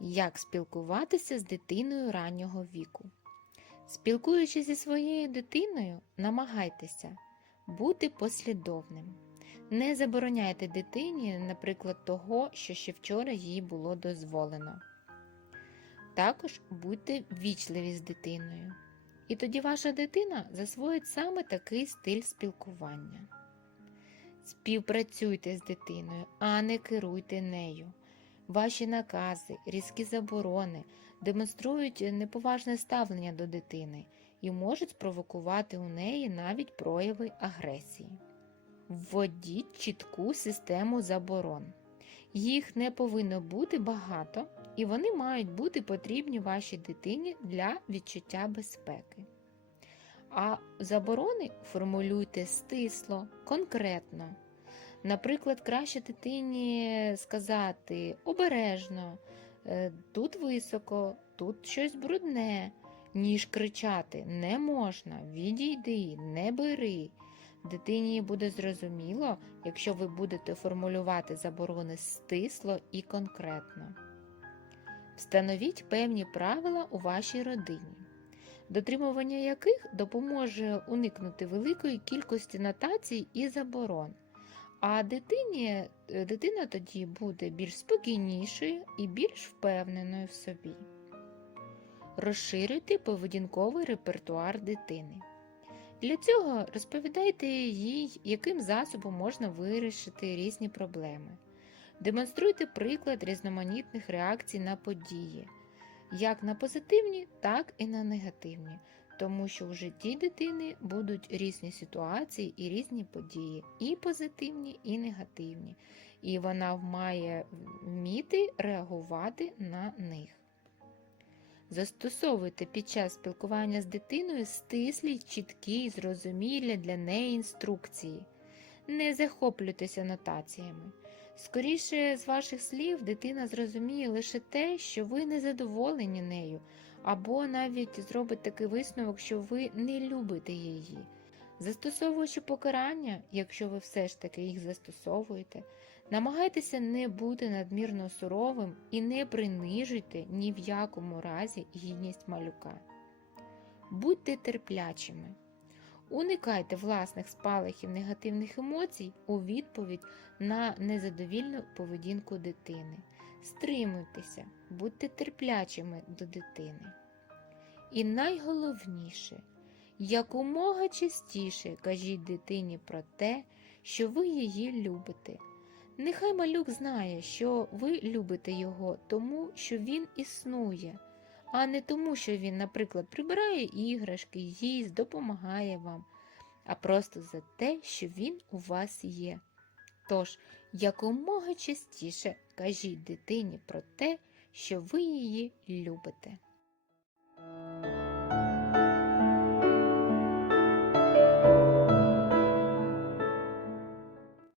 Як спілкуватися з дитиною раннього віку? Спілкуючись зі своєю дитиною, намагайтеся бути послідовним. Не забороняйте дитині, наприклад, того, що ще вчора їй було дозволено. Також будьте ввічливі з дитиною. І тоді ваша дитина засвоїть саме такий стиль спілкування. Співпрацюйте з дитиною, а не керуйте нею. Ваші накази, різкі заборони демонструють неповажне ставлення до дитини і можуть спровокувати у неї навіть прояви агресії. Вводіть чітку систему заборон. Їх не повинно бути багато, і вони мають бути потрібні вашій дитині для відчуття безпеки. А заборони формулюйте стисло, конкретно. Наприклад, краще дитині сказати обережно, «Е, тут високо, тут щось брудне, ніж кричати не можна, відійди, не бери. Дитині буде зрозуміло, якщо ви будете формулювати заборони стисло і конкретно. Встановіть певні правила у вашій родині, дотримування яких допоможе уникнути великої кількості нотацій і заборон. А дитині, е, дитина тоді буде більш спокійнішою і більш впевненою в собі. Розширюйте поведінковий репертуар дитини. Для цього розповідайте їй, яким засобом можна вирішити різні проблеми. Демонструйте приклад різноманітних реакцій на події, як на позитивні, так і на негативні, тому що в житті дитини будуть різні ситуації і різні події, і позитивні, і негативні, і вона має вміти реагувати на них. Застосовуйте під час спілкування з дитиною стислі, чіткі зрозумілі для неї інструкції. Не захоплюйтеся нотаціями. Скоріше з ваших слів дитина зрозуміє лише те, що ви не задоволені нею, або навіть зробить такий висновок, що ви не любите її. Застосовуючи покарання, якщо ви все ж таки їх застосовуєте, намагайтеся не бути надмірно суровим і не принижуйте ні в якому разі гідність малюка. Будьте терплячими. Уникайте власних спалахів негативних емоцій у відповідь на незадовільну поведінку дитини. Стримуйтеся, будьте терплячими до дитини. І найголовніше, якомога частіше кажіть дитині про те, що ви її любите. Нехай малюк знає, що ви любите його, тому що він існує, а не тому, що він, наприклад, прибирає іграшки, їсть, допомагає вам, а просто за те, що він у вас є. Тож, якомога частіше кажіть дитині про те, що ви її любите.